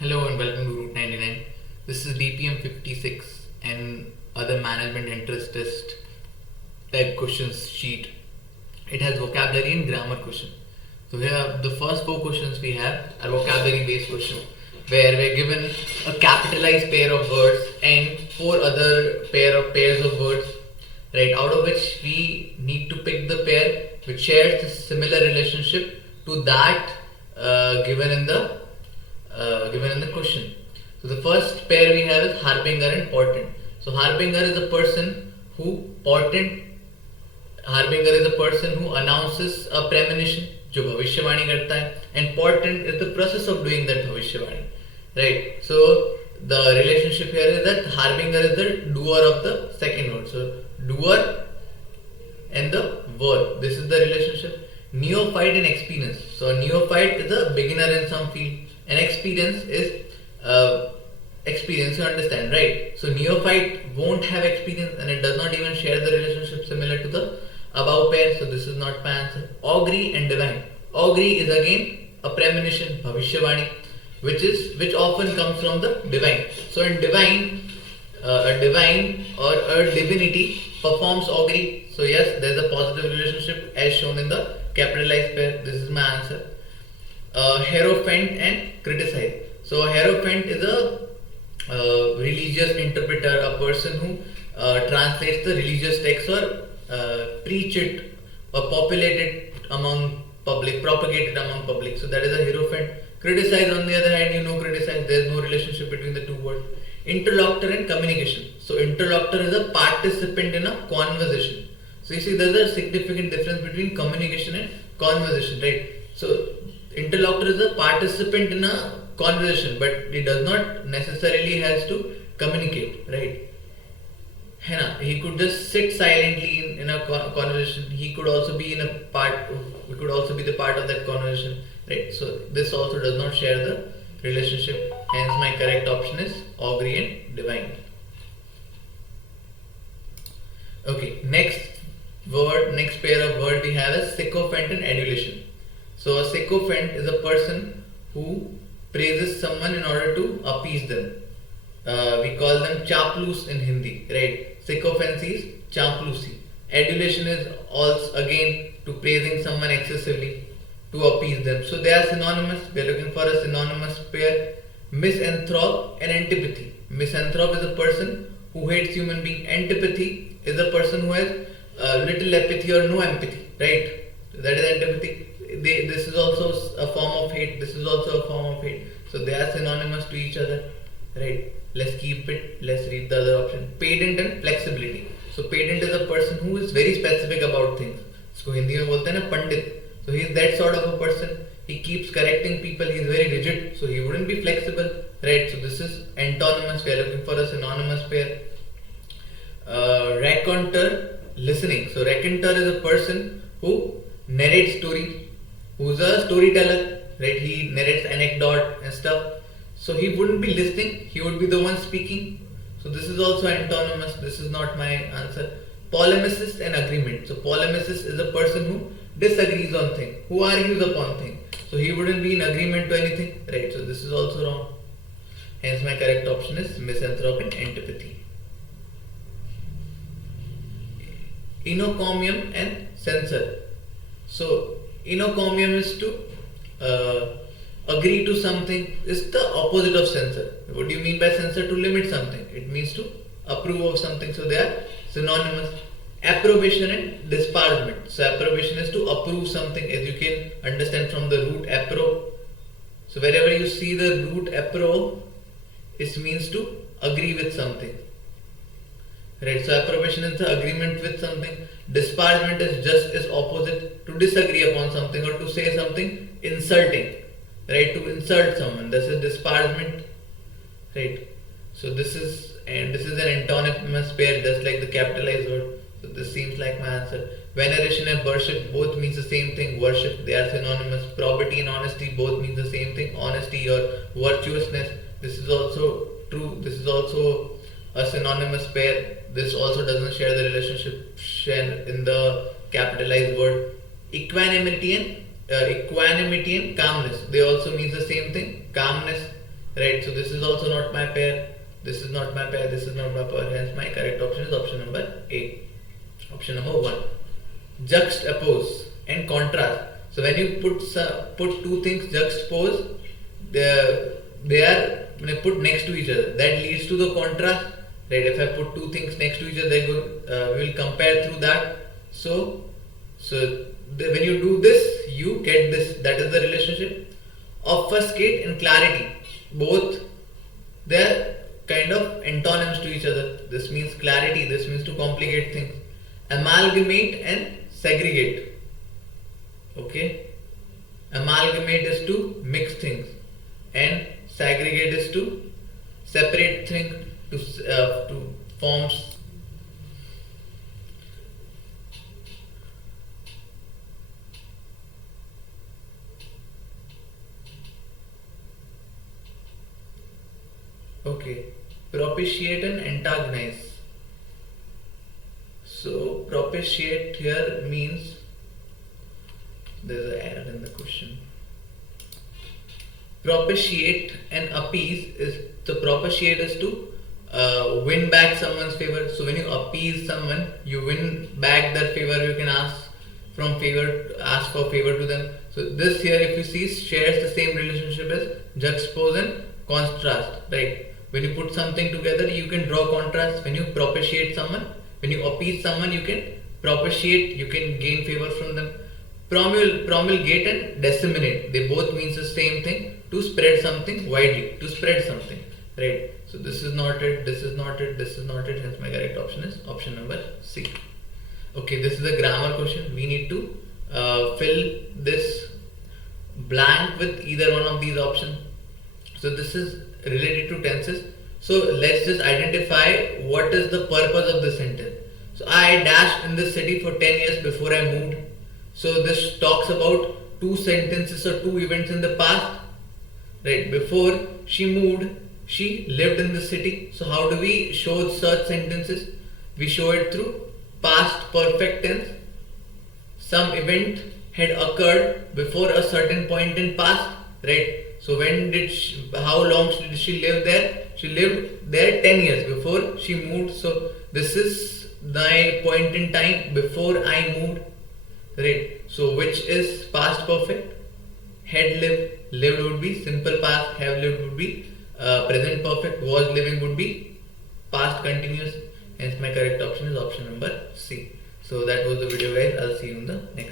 Hello and welcome to Route 99. This is DPM056 and other management interest test type questions sheet. It has vocabulary and grammar question. So here the first four questions we have are vocabulary based questions where we're given a capitalized pair of words and four other pairs of words, right, out of which we need to pick the pair which shares a similar relationship to that given in the question. So the first pair we have is harbinger and portent. So harbinger is a person who announces a premonition, जो भविष्यवाणी करता है, and portent is the process of doing that भविष्यवाणी, right? So the relationship here is that harbinger is the doer of the second word. So doer and the verb. This is the relationship. Neophyte and experience. So neophyte is a beginner in some field, and experience is experience. You understand, right? So neophyte won't have experience, and it does not even share the relationship similar to the above pair. So this is not my answer. Augury and divine. Augury is again a premonition, bhavishyavani, which often comes from the divine. So in divine, a divine or a divinity performs augury. So yes, there is a positive relationship as shown in the capitalized pair. This is my answer. Hierophant and criticize. So a hierophant is a religious interpreter, a person who translates the religious text or preach it or propagate it among public. So that is a hierophant. Criticize, on the other hand, criticize. There is no relationship between the two words. Interlocutor and communication. So interlocutor is a participant in a conversation. So you see, there is a significant difference between communication and conversation, right? So interlocutor is a participant in a conversation, but he does not necessarily has to communicate, right? He could just sit silently in a conversation. He could also be in a part. He could also be the part of that conversation, right? So this also does not share the relationship. Hence, my correct option is augury and divine. Okay, next pair of word we have is sycophant and adulation. So a sycophant is a person who praises someone in order to appease them. We call them chaplus in Hindi, right? Sycophancy is chaplusi. Adulation is also again to praising someone excessively to appease them. So they are synonymous. We are looking for a synonymous pair. Misanthrope and antipathy. Misanthrope is a person who hates human being. Antipathy is a person who has little empathy or no empathy, right? That is antipathy. This is also a form of hate. This is also a form of hate. So they are synonymous to each other, right? Let's keep it. Let's read the other option. Pedant and flexibility. So pedant is a person who is very specific about things. So Hindi में बोलते हैं ना पंडित. So he is that sort of a person. He keeps correcting people. He is very rigid. So he wouldn't be flexible, right? So this is antonymous. We are looking for a synonymous pair. Raconteur, listening. So raconteur is a person who narrates story, who's a storyteller, right? He narrates anecdote and stuff. So he wouldn't be listening, he would be the one speaking. So this is also antonymous. This is not my answer. Polemicist and agreement. So polemicist is a person who disagrees on things, who argues upon things. So he wouldn't be in agreement to anything, right? So this is also wrong. Hence my correct option is misanthrope and antipathy. Encomium and censor. So encomium is to agree to something, is the opposite of censor. What do you mean by censor? To limit something. It means to approve of something. So they are synonymous. Approbation and disparagement. So approbation is to approve something, as you can understand from the root appro. So wherever you see the root appro, it means to agree with something. Right, so approbation is the agreement with something. Disparagement is just as opposite, to disagree upon something or to say something insulting. Right, to insult someone. This is disparagement. Right. So this is an antonymous pair, just like the capitalized word. So this seems like my answer. Veneration and worship both means the same thing. Worship, they are synonymous. Probity and honesty both means the same thing. Honesty or virtuousness. This is also true. This is also a synonymous pair. This also doesn't share the relationship in the capitalized word. Equanimity and calmness, they also mean the same thing. Calmness right? So this is also not my pair, this is not my pair, this is not my pair, hence my correct option is option number A. Option number 1, juxtapose and contrast. So when you put two things juxtapose, they are when I put next to each other, that leads to the contrast, right? If I put two things next to each other, they we will compare through that. So when you do this, you get this. That is the relationship. Obfuscate and clarity, both they are kind of antonyms to each other. This means clarity, this means to complicate things. Amalgamate and segregate. Okay, amalgamate is to mix things, and segregate is to separate things to form. Okay, propitiate and antagonize. So propitiate here means, there's an error in the question. Propitiate and appease is, the propitiate is to win back someone's favor. So when you appease someone, you win back their favor. You can ask for favor to them. So this here, if you see, shares the same relationship as juxtapose and contrast, right? When you put something together, you can draw contrast. When you propitiate someone, when you appease someone, you can propitiate, you can gain favor from them. Promulgate and disseminate, they both means the same thing, to spread something widely, to spread something, right? So this is not it, this is not it, this is not it, hence my correct option is option number C. Okay, this is a grammar question. We need to fill this blank with either one of these options. So this is related to tenses. So let's just identify what is the purpose of the sentence. So I dashed in this city for 10 years before I moved. So this talks about two sentences or two events in the past, right? Before she moved, she lived in the city. So how do we show such sentences? We show it through past perfect tense. Some event had occurred before a certain point in past, right? So how long did she live there? She lived there 10 years before she moved. So this is the point in time before I moved, right? So which is past perfect? Had lived. Lived would be simple past. Have lived would be present perfect. Was living would be past continuous. Hence my correct option is option number C. So that was the video, guys. I'll see you in the next.